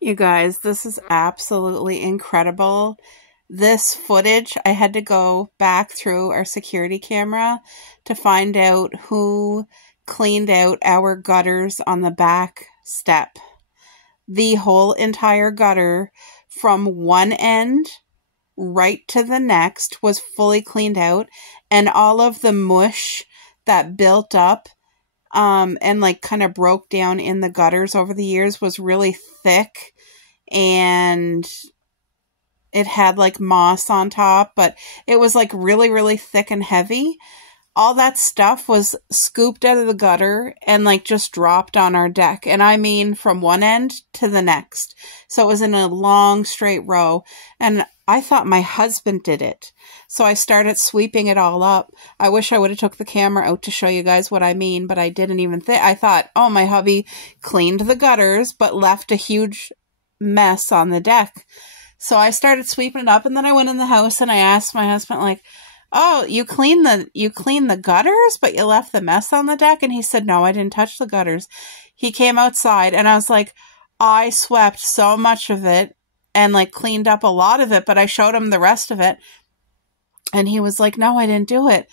You guys, this is absolutely incredible. This footage, I had to go back through our security camera to find out who cleaned out our gutters on the back step. The whole entire gutter from one end right to the next was fully cleaned out, and all of the mush that built up and like kind of broke down in the gutters over the years was really thick, and it had like moss on top, but it was like really, really thick and heavy. All that stuff was scooped out of the gutter and like just dropped on our deck. And I mean from one end to the next. So it was in a long straight row. And I thought my husband did it. So I started sweeping it all up. I wish I would have took the camera out to show you guys what I mean, but I didn't even think. I thought, oh, my hubby cleaned the gutters, but left a huge mess on the deck. So I started sweeping it up, and then I went in the house and I asked my husband, like, oh, you cleaned the gutters, but you left the mess on the deck? And he said, no, I didn't touch the gutters. He came outside and I was like, I swept so much of it and like cleaned up a lot of it, but I showed him the rest of it. And he was like, no, I didn't do it.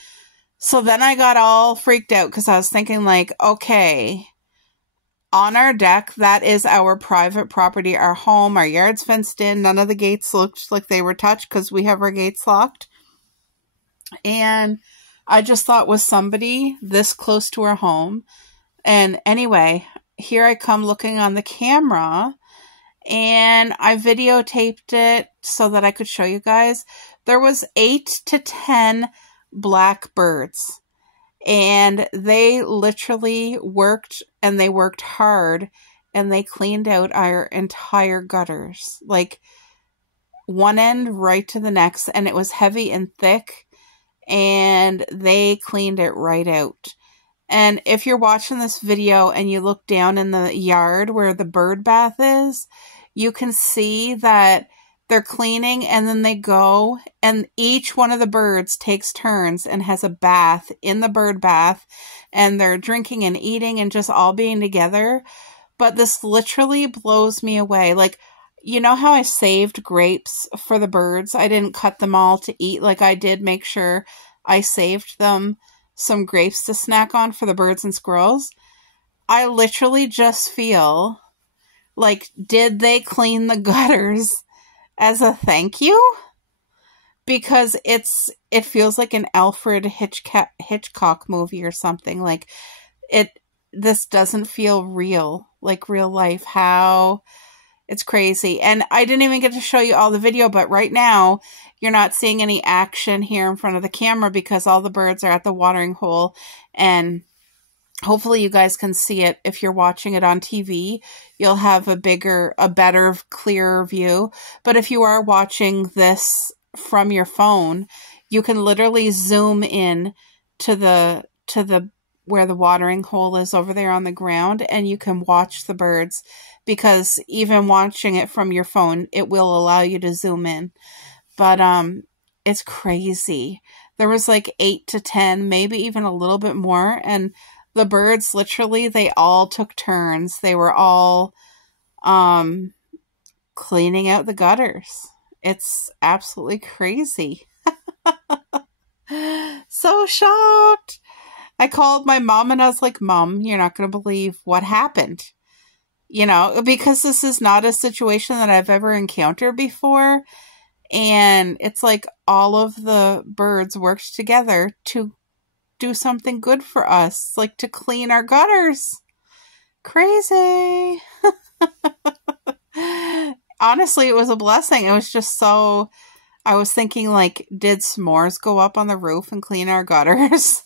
So then I got all freaked out because I was thinking like, okay, on our deck, that is our private property, our home, our yard's fenced in. None of the gates looked like they were touched because we have our gates locked. And I just thought, was somebody this close to our home? And anyway, here I come looking on the camera, and I videotaped it so that I could show you guys. There was 8 to 10 black birds, and they literally worked, and they worked hard, and they cleaned out our entire gutters, like one end right to the next, and it was heavy and thick. And they cleaned it right out. And if you're watching this video and you look down in the yard where the bird bath is, you can see that they're cleaning, and then they go, and each one of the birds takes turns and has a bath in the bird bath, and they're drinking and eating and just all being together. But this literally blows me away. Like, you know how I saved grapes for the birds? I didn't cut them all to eat. Like, I did make sure I saved them some grapes to snack on for the birds and squirrels. I literally just feel like, did they clean the gutters as a thank you? Because it feels like an Alfred Hitchcock movie or something. Like, this doesn't feel real, like real life. How... It's crazy. And I didn't even get to show you all the video, but right now you're not seeing any action here in front of the camera because all the birds are at the watering hole, and hopefully you guys can see it. If you're watching it on TV, you'll have a better, clearer view. But if you are watching this from your phone, you can literally zoom in to the where the watering hole is over there on the ground, and you can watch the birds, because even watching it from your phone, it will allow you to zoom in. But it's crazy. There was like 8 to 10, maybe even a little bit more, and the birds literally, they all took turns. They were all cleaning out the gutters. It's absolutely crazy. So shocked. I called my mom and I was like, Mom, you're not going to believe what happened. You know, because this is not a situation that I've ever encountered before. And it's like all of the birds worked together to do something good for us, like to clean our gutters. Crazy. Honestly, it was a blessing. It was just so, I was thinking like, did s'mores go up on the roof and clean our gutters?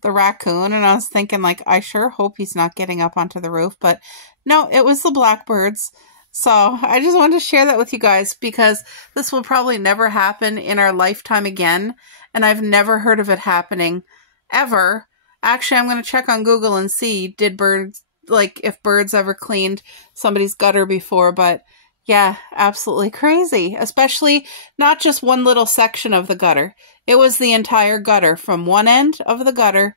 The raccoon, and I was thinking like, I sure hope he's not getting up onto the roof, but no, it was the blackbirds. So I just wanted to share that with you guys, because this will probably never happen in our lifetime again, and I've never heard of it happening ever. Actually, I'm going to check on Google and see, did birds, like if birds ever cleaned somebody's gutter before, but yeah, absolutely crazy. Especially not just one little section of the gutter. It was the entire gutter, from one end of the gutter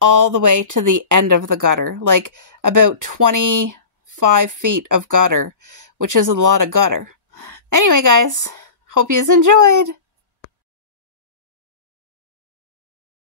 all the way to the end of the gutter. Like about 25 feet of gutter which is a lot of gutter. Anyway, guys, hope you enjoyed.